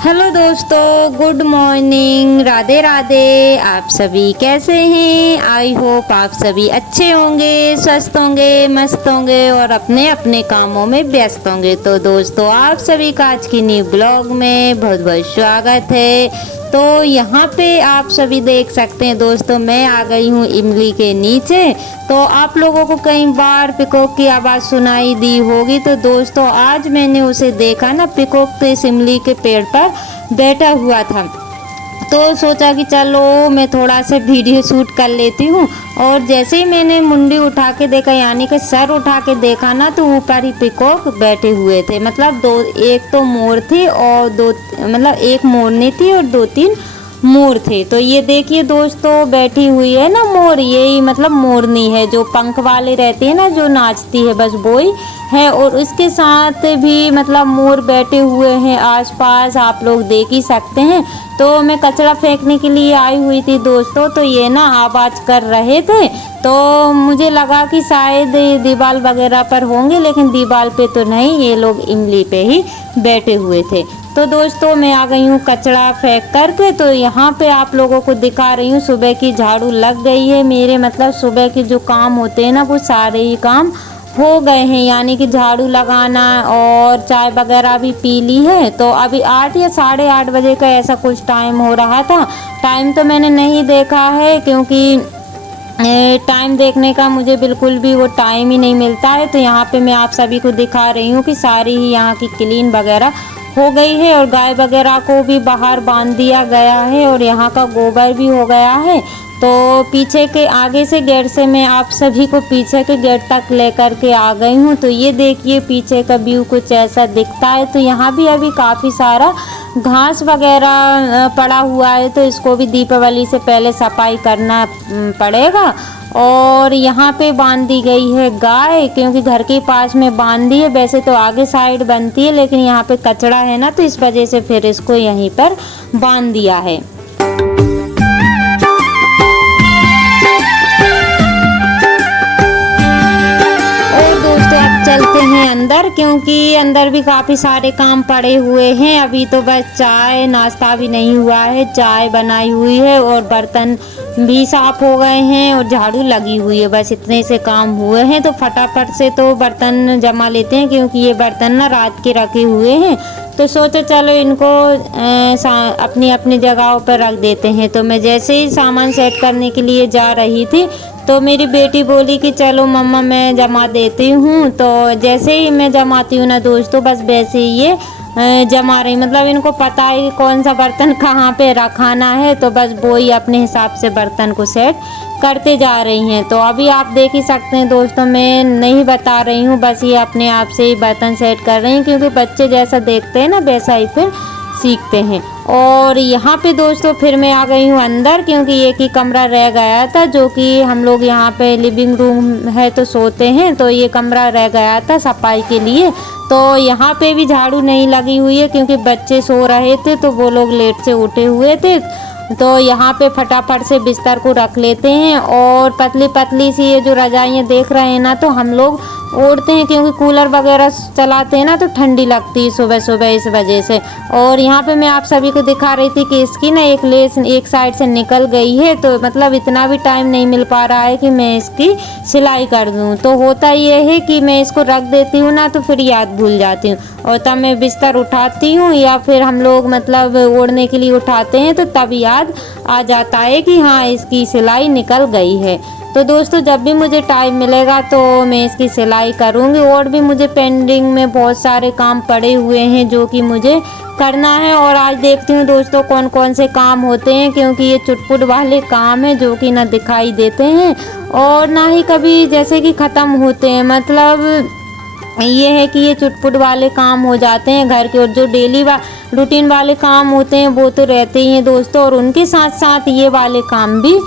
Hello दोस्तों, good morning, Radhe Radhe. आप सभी कैसे हैं? आई होप आप सभी अच्छे होंगे, स्वस्थ होंगे, मस्त होंगे और अपने अपने कामों में व्यस्त होंगे। तो दोस्तों, आप सभी का आज की न्यू ब्लॉग में बहुत बहुत स्वागत है। तो यहाँ पे आप सभी देख सकते हैं दोस्तों, मैं आ गई हूँ इमली के नीचे। तो आप लोगों को कई बार पिकॉक की आवाज़ सुनाई दी होगी। तो दोस्तों, आज मैंने उसे देखा ना, पिकॉक तो इस इमली के पेड़ पर बैठा हुआ था। तो सोचा कि चलो मैं थोड़ा सा वीडियो शूट कर लेती हूँ। और जैसे ही मैंने मुंडी उठा के देखा, यानी कि सर उठा के देखा ना, तो ऊपर ही पिकॉक बैठे हुए थे। मतलब दो, एक तो मोर थी और दो, मतलब एक मोरनी थी और दो तीन मोर थे। तो ये देखिए दोस्तों, बैठी हुई है ना मोर, यही मतलब मोरनी है, जो पंख वाले रहते हैं ना, जो नाचती है, बस वो ही है। और उसके साथ भी मतलब मोर बैठे हुए हैं आसपास, आप लोग देख ही सकते हैं। तो मैं कचरा फेंकने के लिए आई हुई थी दोस्तों, तो ये ना आवाज़ कर रहे थे। तो मुझे लगा कि शायद दीवार वगैरह पर होंगे, लेकिन दीवार पे तो नहीं, ये लोग इमली पे ही बैठे हुए थे। तो दोस्तों, मैं आ गई हूँ कचरा फेंक करके। तो यहाँ पे आप लोगों को दिखा रही हूँ, सुबह की झाड़ू लग गई है मेरे। मतलब सुबह के जो काम होते हैं ना, वो सारे ही काम हो गए हैं, यानी कि झाड़ू लगाना और चाय वगैरह भी पी ली है। तो अभी 8 या 8:30 बजे का ऐसा कुछ टाइम हो रहा था। टाइम तो मैंने नहीं देखा है, क्योंकि टाइम देखने का मुझे बिल्कुल भी वो टाइम ही नहीं मिलता है। तो यहाँ पे मैं आप सभी को दिखा रही हूँ कि सारी ही यहाँ की क्लीन वगैरह हो गई है और गाय वगैरह को भी बाहर बांध दिया गया है और यहाँ का गोबर भी हो गया है। तो पीछे के आगे से गेट से मैं आप सभी को पीछे के गेट तक लेकर के आ गई हूँ। तो ये देखिए पीछे का व्यू कुछ ऐसा दिखता है। तो यहाँ भी अभी काफ़ी सारा घास वगैरह पड़ा हुआ है, तो इसको भी दीपावली से पहले सफाई करना पड़ेगा। और यहाँ पे बांध दी गई है गाय, क्योंकि घर के पास में बांध दी है। वैसे तो आगे साइड बनती है, लेकिन यहाँ पे कचरा है ना, तो इस वजह से फिर इसको यहीं पर बांध दिया है। चलते हैं अंदर, क्योंकि अंदर भी काफ़ी सारे काम पड़े हुए हैं। अभी तो बस चाय नाश्ता भी नहीं हुआ है, चाय बनाई हुई है और बर्तन भी साफ हो गए हैं और झाड़ू लगी हुई है। बस इतने से काम हुए हैं। तो फटाफट से तो बर्तन जमा लेते हैं, क्योंकि ये बर्तन ना रात के रखे हुए हैं। तो सोचो चलो इनको अपनी अपनी जगहों पर रख देते हैं। तो मैं जैसे ही सामान सेट करने के लिए जा रही थी, तो मेरी बेटी बोली कि चलो मम्मा मैं जमा देती हूँ। तो जैसे ही मैं जमाती हूँ ना दोस्तों, बस वैसे ही ये जमा रही। मतलब इनको पता है कि कौन सा बर्तन कहाँ पे रखाना है, तो बस वो ही अपने हिसाब से बर्तन को सेट करते जा रही हैं। तो अभी आप देख ही सकते हैं दोस्तों, मैं नहीं बता रही हूँ, बस ये अपने आप से ही बर्तन सेट कर रही हैं, क्योंकि बच्चे जैसा देखते हैं ना, वैसा ही फिर सीखते हैं। और यहाँ पे दोस्तों फिर मैं आ गई हूँ अंदर, क्योंकि एक ही कमरा रह गया था, जो कि हम लोग यहाँ पे लिविंग रूम है तो सोते हैं। तो ये कमरा रह गया था सफाई के लिए। तो यहाँ पे भी झाड़ू नहीं लगी हुई है, क्योंकि बच्चे सो रहे थे, तो वो लोग लेट से उठे हुए थे। तो यहाँ पे फटाफट से बिस्तर को रख लेते हैं। और पतली पतली सी ये जो रजाइयाँ देख रहे हैं ना, तो हम लोग ओढ़ते हैं, क्योंकि कूलर वगैरह चलाते हैं ना, तो ठंडी लगती है सुबह सुबह, इस वजह से। और यहाँ पे मैं आप सभी को दिखा रही थी कि इसकी ना एक लेस एक साइड से निकल गई है। तो मतलब इतना भी टाइम नहीं मिल पा रहा है कि मैं इसकी सिलाई कर दूँ। तो होता ये है कि मैं इसको रख देती हूँ ना, तो फिर याद भूल जाती हूँ, और तब मैं बिस्तर उठाती हूँ या फिर हम लोग मतलब ओढ़ने के लिए उठाते हैं, तो तब याद आ जाता है कि हाँ इसकी सिलाई निकल गई है। तो दोस्तों जब भी मुझे टाइम मिलेगा तो मैं इसकी सिलाई करूँगी। और भी मुझे पेंडिंग में बहुत सारे काम पड़े हुए हैं जो कि मुझे करना है। और आज देखती हूँ दोस्तों कौन कौन से काम होते हैं, क्योंकि ये चुटपुट वाले काम हैं जो कि ना दिखाई देते हैं और ना ही कभी जैसे कि ख़त्म होते हैं। मतलब ये है कि ये चुटपुट वाले काम हो जाते हैं घर के, और जो डेली रूटीन वाले काम होते हैं वो तो रहते ही हैं दोस्तों, और उनके साथ साथ ये वाले काम भी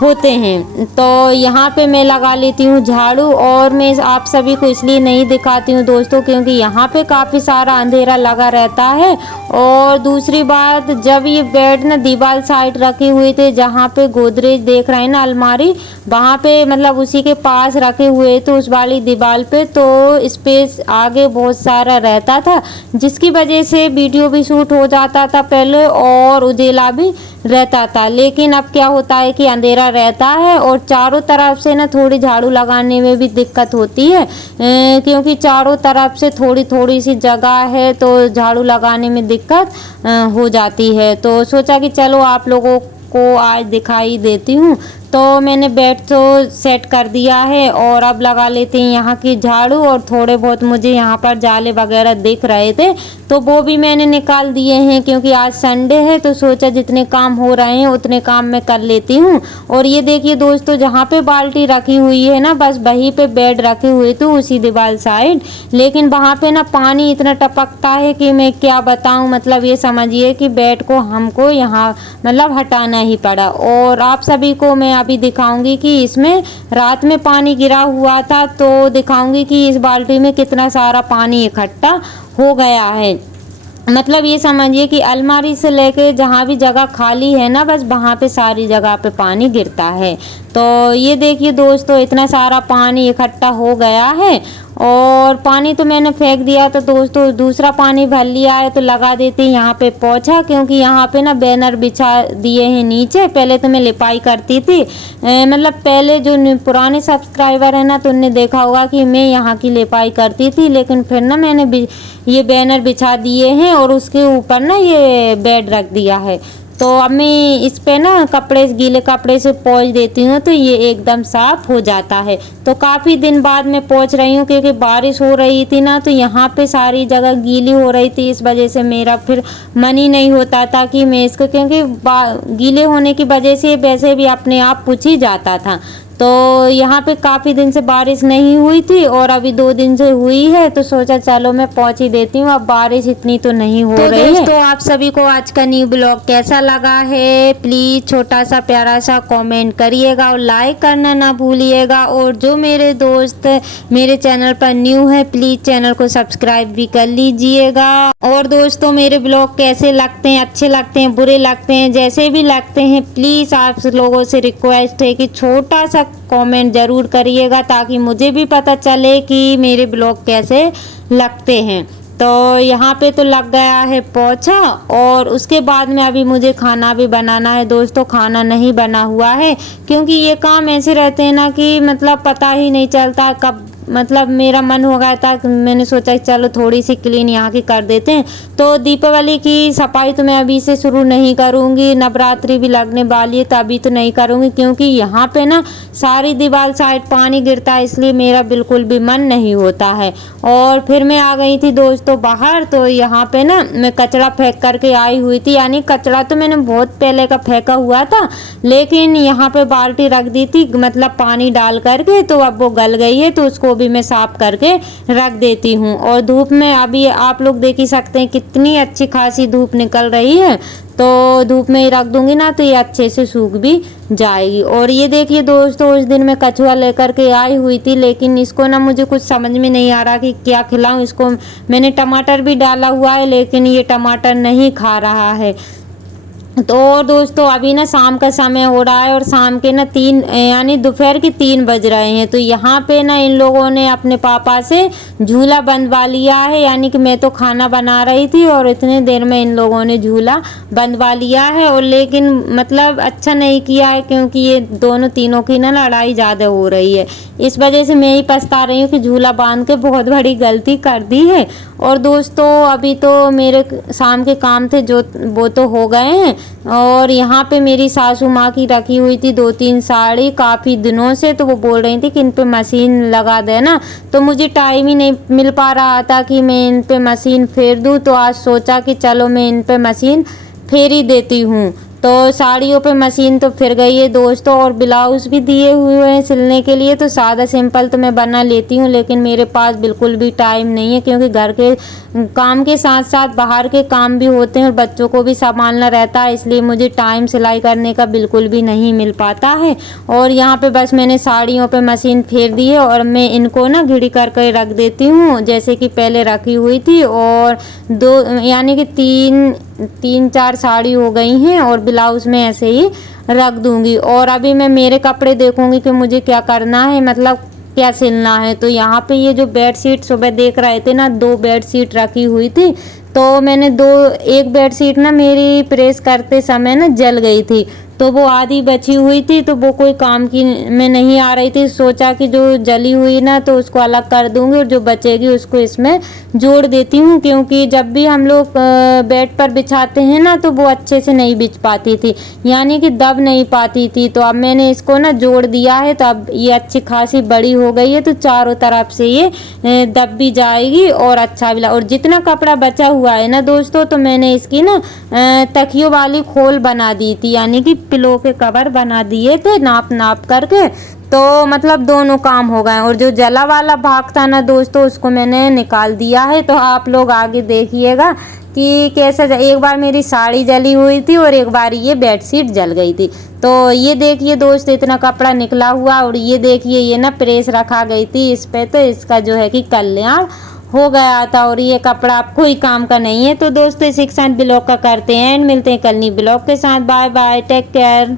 होते हैं। तो यहाँ पे मैं लगा लेती हूँ झाड़ू, और मैं आप सभी को इसलिए नहीं दिखाती हूँ दोस्तों क्योंकि यहाँ पे काफ़ी सारा अंधेरा लगा रहता है। और दूसरी बात, जब ये बेड ना दीवार साइड रखे हुए थे जहाँ पे गोदरेज देख रहे हैं ना अलमारी, वहाँ पे मतलब उसी के पास रखे हुए तो उस वाली दीवार पे तो स्पेस आगे बहुत सारा रहता था, जिसकी वजह से वीडियो भी शूट हो जाता था पहले और उजेला भी रहता था। लेकिन अब क्या होता है कि अंधेरा रहता है और चारों तरफ से ना थोड़ी झाड़ू लगाने में भी दिक्कत होती है, क्योंकि चारों तरफ से थोड़ी थोड़ी सी जगह है तो झाड़ू लगाने में दिक्कत हो जाती है। तो सोचा कि चलो आप लोगों को आज दिखाई देती हूँ। तो मैंने बेड तो सेट कर दिया है और अब लगा लेते हैं यहाँ की झाड़ू। और थोड़े बहुत मुझे यहाँ पर जाले वगैरह दिख रहे थे तो वो भी मैंने निकाल दिए हैं, क्योंकि आज संडे है तो सोचा जितने काम हो रहे हैं उतने काम मैं कर लेती हूँ। और ये देखिए दोस्तों, जहाँ पे बाल्टी रखी हुई है ना बस वहीं पे बेड रखे हुए तो उसी दीवार साइड, लेकिन वहाँ पे ना पानी इतना टपकता है कि मैं क्या बताऊँ। मतलब ये समझिए कि बेड को हमको यहाँ मतलब हटाना ही पड़ा। और आप सभी को मैं अभी दिखाऊंगी कि इसमें रात में पानी गिरा हुआ था, तो दिखाऊंगी कि इस बाल्टी में कितना सारा पानी इकट्ठा हो गया है। मतलब ये समझिए कि अलमारी से लेके जहाँ भी जगह खाली है ना बस वहाँ पे सारी जगह पे पानी गिरता है। तो ये देखिए दोस्तों, इतना सारा पानी इकट्ठा हो गया है और पानी तो मैंने फेंक दिया था दोस्तों, दूसरा पानी भर लिया है तो लगा देते हैं यहाँ पे पोछा, क्योंकि यहाँ पे ना बैनर बिछा दिए हैं नीचे। पहले तो मैं लिपाई करती थी, मतलब पहले जो पुराने सब्सक्राइबर है ना तो उनने देखा होगा कि मैं यहाँ की लिपाई करती थी, लेकिन फिर ना मैंने ये बैनर बिछा दिए हैं और उसके ऊपर ना ये बेड रख दिया है। तो अब मैं इस पे ना गीले कपड़े से पोंछ देती हूँ तो ये एकदम साफ हो जाता है। तो काफ़ी दिन बाद मैं पोंछ रही हूँ क्योंकि बारिश हो रही थी ना, तो यहाँ पे सारी जगह गीली हो रही थी, इस वजह से मेरा फिर मन ही नहीं होता था कि मैं इसको, क्योंकि गीले होने की वजह से वैसे भी अपने आप पूछ ही जाता था। तो यहाँ पे काफ़ी दिन से बारिश नहीं हुई थी और अभी 2 दिन से हुई है, तो सोचा चलो मैं पहुँच ही देती हूँ। अब बारिश इतनी तो नहीं हो रही है। तो आप सभी को आज का न्यू ब्लॉग कैसा लगा है प्लीज़ छोटा सा प्यारा सा कमेंट करिएगा और लाइक करना ना भूलिएगा। और जो मेरे दोस्त मेरे चैनल पर न्यू है प्लीज़ चैनल को सब्सक्राइब भी कर लीजिएगा। और दोस्तों मेरे ब्लॉग कैसे लगते हैं, अच्छे लगते हैं, बुरे लगते हैं, जैसे भी लगते हैं, प्लीज़ आप लोगों से रिक्वेस्ट है कि छोटा सा कमेंट ज़रूर करिएगा ताकि मुझे भी पता चले कि मेरे ब्लॉग कैसे लगते हैं। तो यहाँ पे तो लग गया है पोछा और उसके बाद में अभी मुझे खाना भी बनाना है दोस्तों। खाना नहीं बना हुआ है क्योंकि ये काम ऐसे रहते हैं ना कि मतलब पता ही नहीं चलता कब, मतलब मेरा मन हो गया था, मैंने सोचा कि चलो थोड़ी सी क्लीन यहाँ की कर देते हैं। तो दीपावली की सफाई तो मैं अभी से शुरू नहीं करूँगी, नवरात्रि भी लगने वाली है तो अभी तो नहीं करूँगी, क्योंकि यहाँ पे ना सारी दीवार साइड पानी गिरता है, इसलिए मेरा बिल्कुल भी मन नहीं होता है। और फिर मैं आ गई थी दोस्तों बाहर, तो यहाँ पे ना मैं कचरा फेंक करके आई हुई थी, यानी कचरा तो मैंने बहुत पहले का फेंका हुआ था, लेकिन यहाँ पे बाल्टी रख दी थी मतलब पानी डाल करके, तो अब वो गल गई है तो उसको भी मैं साफ करके रख देती हूँ। और धूप में अभी आप लोग देख ही सकते हैं कितनी अच्छी खासी धूप निकल रही है, तो धूप में ही रख दूंगी ना तो ये अच्छे से सूख भी जाएगी। और ये देखिए दोस्तों, उस दिन मैं कछुआ लेकर के आई हुई थी, लेकिन इसको ना मुझे कुछ समझ में नहीं आ रहा कि क्या खिलाऊं इसको। मैंने टमाटर भी डाला हुआ है लेकिन ये टमाटर नहीं खा रहा है। तो और दोस्तों अभी ना शाम का समय हो रहा है और शाम के ना 3 यानी दोपहर के 3 बज रहे हैं। तो यहाँ पे ना इन लोगों ने अपने पापा से झूला बंधवा लिया है, यानी कि मैं तो खाना बना रही थी और इतने देर में इन लोगों ने झूला बंधवा लिया है। और लेकिन मतलब अच्छा नहीं किया है क्योंकि ये दोनों तीनों की ना लड़ाई ज़्यादा हो रही है, इस वजह से मैं ही पछता रही हूँ कि झूला बांध के बहुत बड़ी गलती कर दी है। और दोस्तों अभी तो मेरे शाम के काम थे जो वो तो हो गए हैं, और यहाँ पे मेरी सासू माँ की रखी हुई थी 2-3 साड़ी काफ़ी दिनों से, तो वो बोल रही थी कि इन पे मशीन लगा देना, तो मुझे टाइम ही नहीं मिल पा रहा था कि मैं इन पे मशीन फेर दूँ। तो आज सोचा कि चलो मैं इन पे मशीन फेर ही देती हूँ। तो साड़ियों पे मशीन तो फिर गई है दोस्तों, और ब्लाउज़ भी दिए हुए हैं सिलने के लिए। तो सादा सिंपल तो मैं बना लेती हूँ, लेकिन मेरे पास बिल्कुल भी टाइम नहीं है, क्योंकि घर के काम के साथ साथ बाहर के काम भी होते हैं और बच्चों को भी संभालना रहता है, इसलिए मुझे टाइम सिलाई करने का बिल्कुल भी नहीं मिल पाता है। और यहाँ पे बस मैंने साड़ियों पे मशीन फेर दी है, और मैं इनको ना घिड़ी करके रख देती हूँ, जैसे कि पहले रखी हुई थी। और दो यानी कि तीन चार साड़ी हो गई हैं, और ब्लाउज़ में ऐसे ही रख दूंगी। और अभी मैं मेरे कपड़े देखूंगी कि मुझे क्या करना है, मतलब क्या सिलना है। तो यहाँ पे ये जो बेडशीट सुबह देख रहे थे ना, 2 बेडशीट रखी हुई थी, तो मैंने एक बेडशीट ना मेरी प्रेस करते समय ना जल गई थी, तो वो आधी बची हुई थी, तो वो कोई काम की में नहीं आ रही थी। सोचा कि जो जली हुई ना तो उसको अलग कर दूंगी, और जो बचेगी उसको इसमें जोड़ देती हूँ, क्योंकि जब भी हम लोग बेड पर बिछाते हैं ना तो वो अच्छे से नहीं बिछ पाती थी, यानी कि दब नहीं पाती थी। तो अब मैंने इसको ना जोड़ दिया है, तो अब ये अच्छी खासी बड़ी हो गई है, तो चारों तरफ से ये दब भी जाएगी और अच्छा भी। और जितना कपड़ा बचा हुआ है ना दोस्तों, तो मैंने इसकी ना तकियों वाली खोल बना दी थी, यानी कि पिलो के कवर बना दिए थे नाप नाप करके, तो मतलब दोनों काम हो गए। और जो जला वाला भाग था ना दोस्तों, उसको मैंने निकाल दिया है। तो आप लोग आगे देखिएगा कि कैसे एक बार मेरी साड़ी जली हुई थी और एक बार ये बेडशीट जल गई थी। तो ये देखिए दोस्त, इतना कपड़ा निकला हुआ, और ये देखिए ये ना प्रेस रखा गई थी इस पे, तो इसका जो है कि कल्याण हो गया था, और ये कपड़ा अब कोई काम का नहीं है। तो दोस्तों इसी के साथ ब्लॉग का करते हैं एंड मिलते हैं कल नई ब्लॉग के साथ। Bye bye, take care.